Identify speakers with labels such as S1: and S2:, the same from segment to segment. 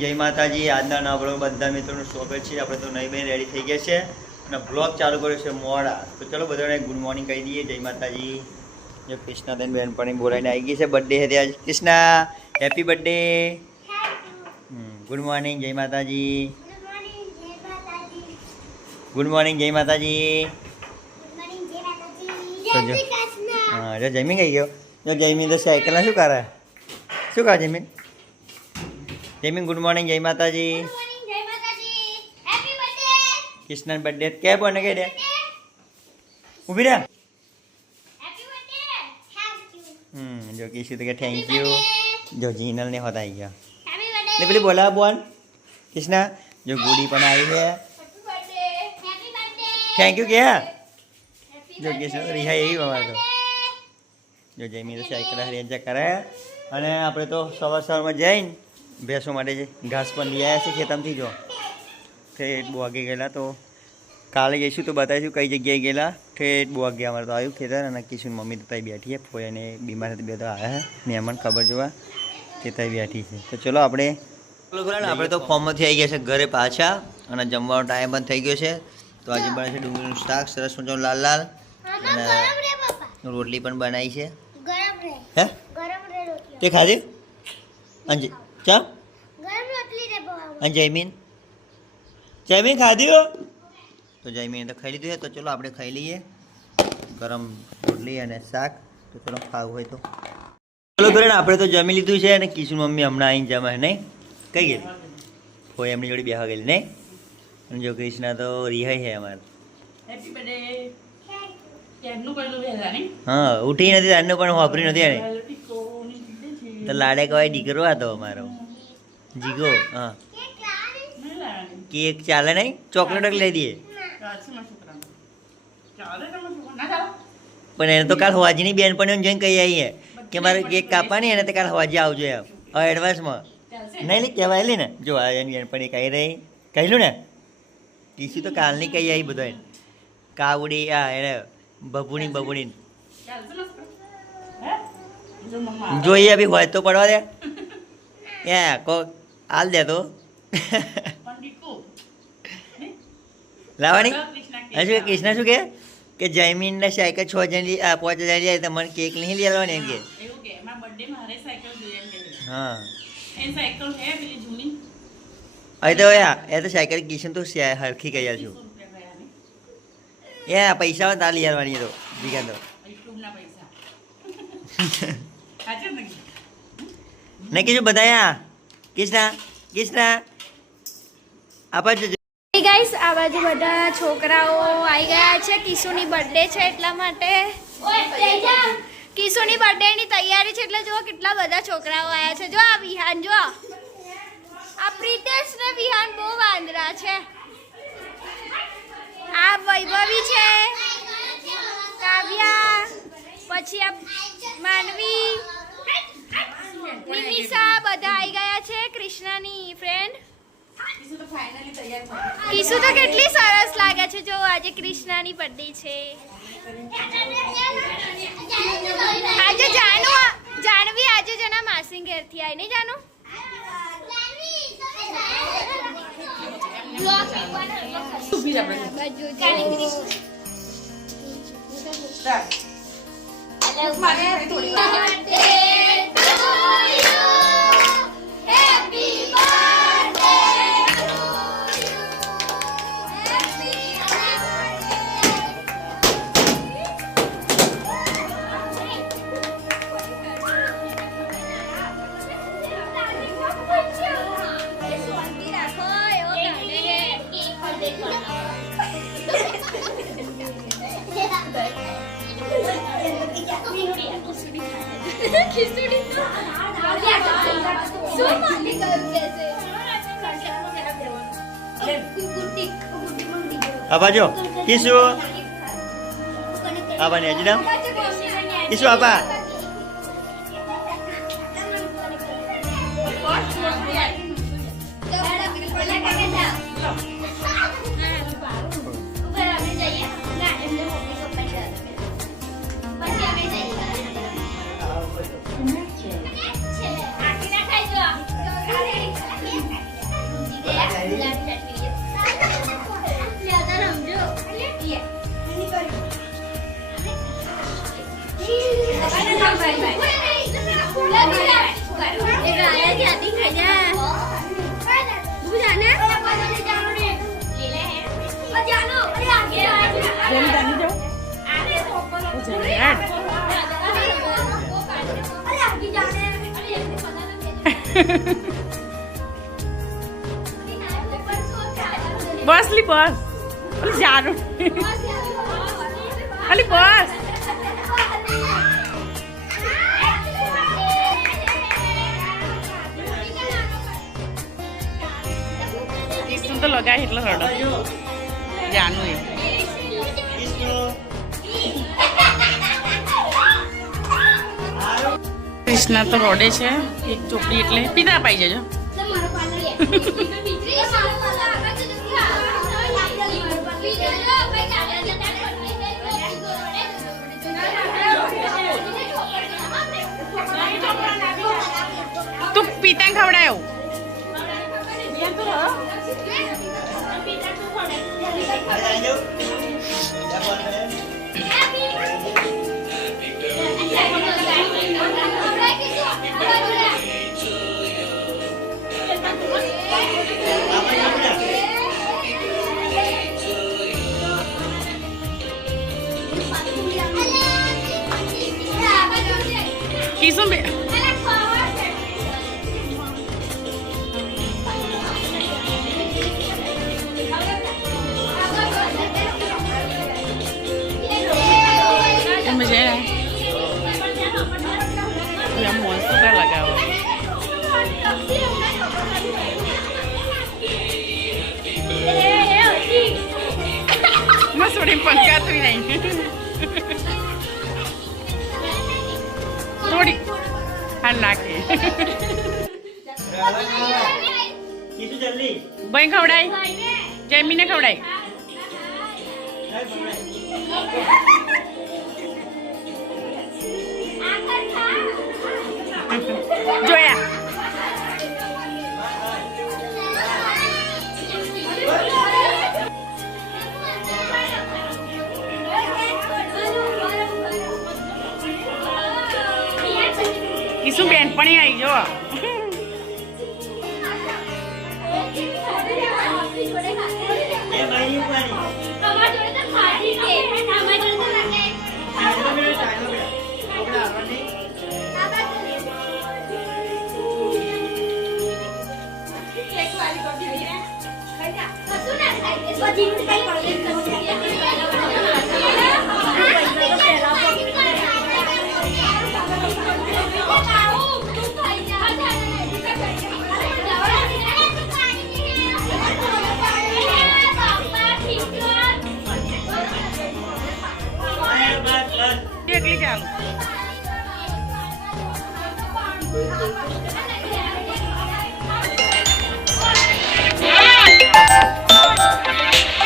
S1: જય માતાજી. આજના ના બ્લોગ બધા મિત્રોનું સ્વાગત છે. આપણે તો નહીં બેન રેડી થઈ ગયા છે. અને બ્લોગ ચાલુ કર્યો છે મોડા. તો ચલો બધાને ગુડ મોર્નિંગ કહી દઈએ. જય માતાજી. જો કૃષ્ણાબેન બેનપણી બોલાવીને આવી ગઈ છે. બર્થડે હતી આજે. Krishna happy birthday good morning જય માતાજી. ગુડ મોર્નિંગ જય માતાજી. હા જો જમીન ગઈ ગયો. જો જયમી તો સાયકલના શું કરે? શું કરે જમીન? જમીન ગુડ મોર્નિંગ જય માતાજી. કૃષ્ણ બર્થડે કે બને કે દે ઊભી રહે હમ જો કીશું તો કે થેન્ક યુ જો જીનલ ને હોતા આવી ગયા. ને પેલી બોલા બોલ કૃષ્ણ જો ગુડી પણ આવી છે. થેન્ક યુ કે જો કૃષ્ણ રિહા એવી અમારે તો. જો જયમી તો સાયકલ હરિયા કરે. અને આપણે તો સવાર સવારમાં જઈને ભેંસો માટે જે ઘાસ પણ લઈ આવ્યા છે ખેતરથી જો. ઠેઠ બોગી ગયેલા તો કાલે જઈશું તો બતાવીશું કઈ જગ્યાએ ગયેલા. ઠેઠ બહુ ગયા અમારે તો આવ્યું ખેતર અને કિશોર મમ્મી તો ત્યાં બેઠી છે. ફોઈ અને બીમાર હતી બે તો આવ્યા મહેમાન ખબર જોવા તે ત્યાં બેઠી છે. તો ચલો આપણે આપણે તો ફોર્મમાંથી આવી ગયા છે ઘરે પાછા અને જમવાનો ટાઈમ પણ થઈ ગયો છે. તો આજે બને છે ડુંગળીનું શાક સરસ મજાનું લાલ લાલ. અને રોટલી પણ બનાવી છે. હે? તે ખાધી? અંજી. ચા? અને જયમીન? જયમીન ખાધી હો તો જયમીને તો ખાઈ લીધું છે તો ચલો આપણે ખાઈ લઈએ. ગરમ રોટલી અને શાક તો ચલો ખાવું હોય તો. ચલો ફ્રેન્ડ આપણે તો જમી લીધું છે અને કિશુ મમ્મી હમણાં આવીને જમે નહીં? કઈ ગઈ હોય એમની જોડે બેહવા ગયેલી નહીં? અને જો કૃષ્ણા તો રિહાઈ છે અમારે. હા ઉઠી નથી તારનું પણ વાપરી નથી એને
S2: વહેલો ટીકો ની કીધે છે
S1: તો લાડે કવાય દીકરો હતો અમારો. જીગો હા. કેક ચાલે નહીં? ચોકલેટ લઈ દઈએ. પણ એને તો કાલ હવાજીની બેનપણીઓને જોઈને કહી આવીએ કે મારે કેક કાપવાની એને તો કાલ હવાજી આવજો એમ. હવે એડવાન્સમાં.
S2: નહીં
S1: નહીં લી કહેવાય લી ને. જો આ એની બેનપણી કહી રહી. કહેલું ને? ટીસી તો કાલની કહી આવી બધો એને કાવડી આ એને બબુણી બબુણી
S2: ચાલશે મારા છોકરા હે જો મમ્મા
S1: જોઈએ બી હોય તો પડવા દે એ કો હાલ દે તો.
S2: લાવાની
S1: હજુ કૃષ્ણ શું કે? કે જયમીનને સાયકલ છ જણ પાંચ હજાર લે તો મને કેક નહીં લઈ લેવાની એમ કે. હા
S2: એ સાયકલ હે પેલી જૂની?
S1: હવે તો યા એ તો સાયકલ કિશન તો હરખી કહી છું
S2: 200 રૂપિયા
S1: એ પૈસા તાર લઈ આવવાની તો બીજા તો.
S2: ને
S1: કીધું બધા યા કૃષ્ણા કૃષ્ણા. આપા
S3: ગાઈસ આ બાજુ બધા છોકરાઓ આવી ગયા છે. કિશુની બર્થડે છે એટલા માટે. કિશુની બર્થડે ની તૈયારી છે એટલે જુઓ કેટલા બધા છોકરાઓ આવ્યા છે. જો આ વિહાન, જો આ પ્રિતેશ ને વિહાન બહુ વાંદરા છે. આ વૈભવી છે. કાવ્યા. પછી આ માનવી. નિમિષા બધા આવી ગયા છે કૃષ્ણાની ફ્રેન્ડ
S2: કિશુ તો ફાઇનલી તૈયાર થઈ
S3: કિશુ તો કેટલી સરસ લાગે છે જો આજે કૃષ્ણાની બર્થડે છે. આજે જાનુ જાનવી આજે જના માસી ઘેરથી આવી નહીં જાનુ?
S2: ઊભી
S3: ખીચડી શું માંડી ગયું કે
S1: આપા જો હજી નામ કીશુ આપા?
S2: બસ લી બસ. જાનું. અલી બસ. તો લગાય એટલે રડો જાનું એ કૃષ્ણા તો રોડે છે, એક ચોપડી એટલે પીતા પાઈ જજો. તું પીતા ખવડાયો? કિસું બે તમે ભાઈ ખવડાય. જયમીને ખવડાય. જોયા. ઈસુ બેન પણ આવી જો
S1: બસ બસ
S2: એકલી ચાલુ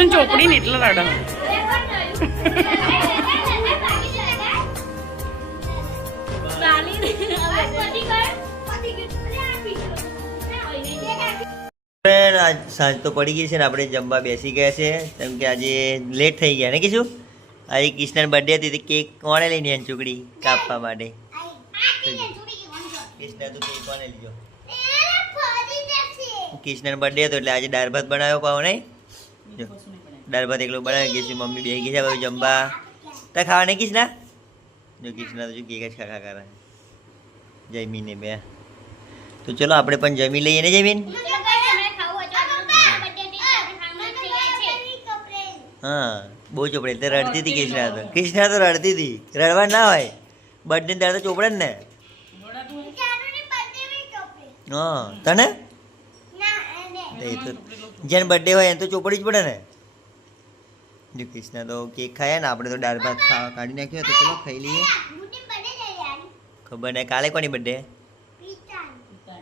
S2: કિસુન ચોપડી ને એટલે રડો
S1: સાંજ તો પડી ગઈ છે ને આપણે જમવા બેસી ગયા છે. કેમ કે આજે લેટ થઈ ગયા ને કીશું? આજે કૃષ્ણ બર્થડે હતી તો કેક કોણે લઈને એની ચૂકડી કાપવા માટે? કૃષ્ણ તું કેક કોને લીધો? કૃષ્ણ બર્થડે હતો એટલે આજે દાળ ભાત બનાવ્યો પાવ નહીં દાળ ભાત એકલો બનાવી ગઈ છે મમ્મી બે ગઈ છે હવે જમવા. તો ખાવા નહીં કૃષ્ણ જો કૃષ્ણ તો જો કેક જ ખાખા કરે. જમીને બે. તો ચલો આપણે પણ જમી લઈએ ને જમીન? હા બહુ ચોપડે. તે રડતી હતી કૃષ્ણા તો. કૃષ્ણા તો રડતી હતી. રડવા ના હોય. બર્થડે ત્યારે તો ચોપડે જ ને. હા તને? એ તો જેને બર્થડે હોય એને તો ચોપડી જ પડે ને. જો કૃષ્ણા તો કેક ખાયા ને આપણે તો દાળ ભાત ખાવા કાઢી નાખ્યો તો ચલો ખાઈ લઈએ. ખબર નહીં કાલે કોની બર્થડે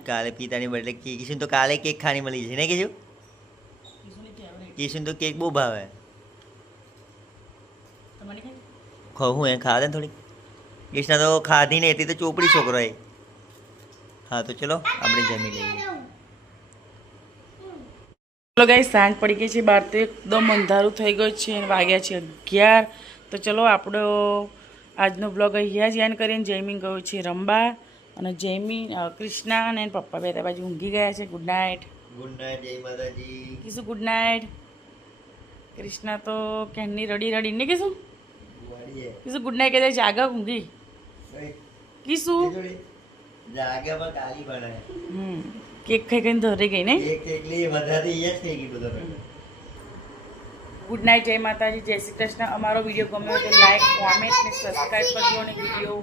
S1: કાલે પિતાની બર્થડે કિશન તો કાલે કેક ખાની મળી જશે ને કીધું કિશન તો કેક બહુ ભાવે. ખવું એ ખાવા દે ને થોડી કૃષ્ણ તો ખાધી ને એટલી તો ચોપડી છોકરો એ હા તો ચલો આપણે જમી લઈએ.
S4: ચલો ગાઈ સાંજ પડી ગઈ છે બહાર તો એકદમ અંધારું થઈ ગયું છે અને વાગ્યા છે અગિયાર. તો ચલો આપણો આજનો બ્લોગ અહીંયા જ યાન કરીને જયમીન ગયું છે રંબા અને જયમીન કૃષ્ણા અને એના પપ્પા બે બાજુ ઊંઘી ગયા છે. ગુડ નાઇટ
S1: ગુડ નાઇટ જય માતાજી.
S4: કીશું ગુડ નાઇટ કૃષ્ણા તો કેની રડી રડી ને કીશું કીશું ગુડ નાઇટ કહેતા જાગા ઊંઘી. કીશું
S1: જાગ્યા પર કાલી બનાય
S4: હમ. કેક ખાઈ ખાઈને ધરી ગઈ ને ગુડ નાઇટ જય માતાજી જય શ્રી કૃષ્ણ. અમારો વીડિયો ગમ્યો તો લાઈક કોમેન્ટ ને સબસ્ક્રાઈબ કરજો અને વીડિયો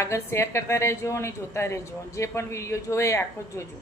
S4: આગળ શેર કરતા રહેજો અને જોતા રહેજો. જે પણ વીડિયો જોવે એ આખો જ જોજો.